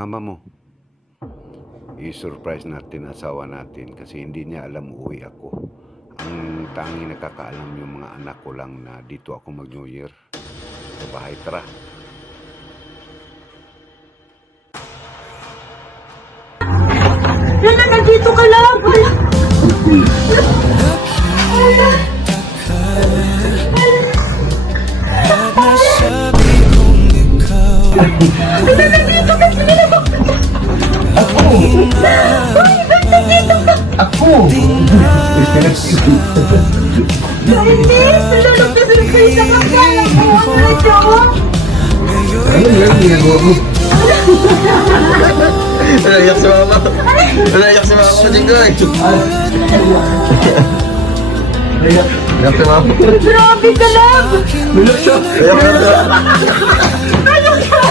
mama mo. I-surprise natin asawa natin kasi hindi niya alam uuwi ako. Ang tanging nakakaalam yung mga anak ko lang na dito ako mag-New Year. Sa bahay, tara. Lala, nandito ka lang! Lala, nandito ka! Ako! Ako! Hindi! Lala, kasi sa kakala ko! Ano yan? Ginagawa mo? Naiyak si mama. Naiyak si mama ko, Jinggoy. Naiyak si mama. Grabe ka lang! Naiyak siya. Naiyak siya.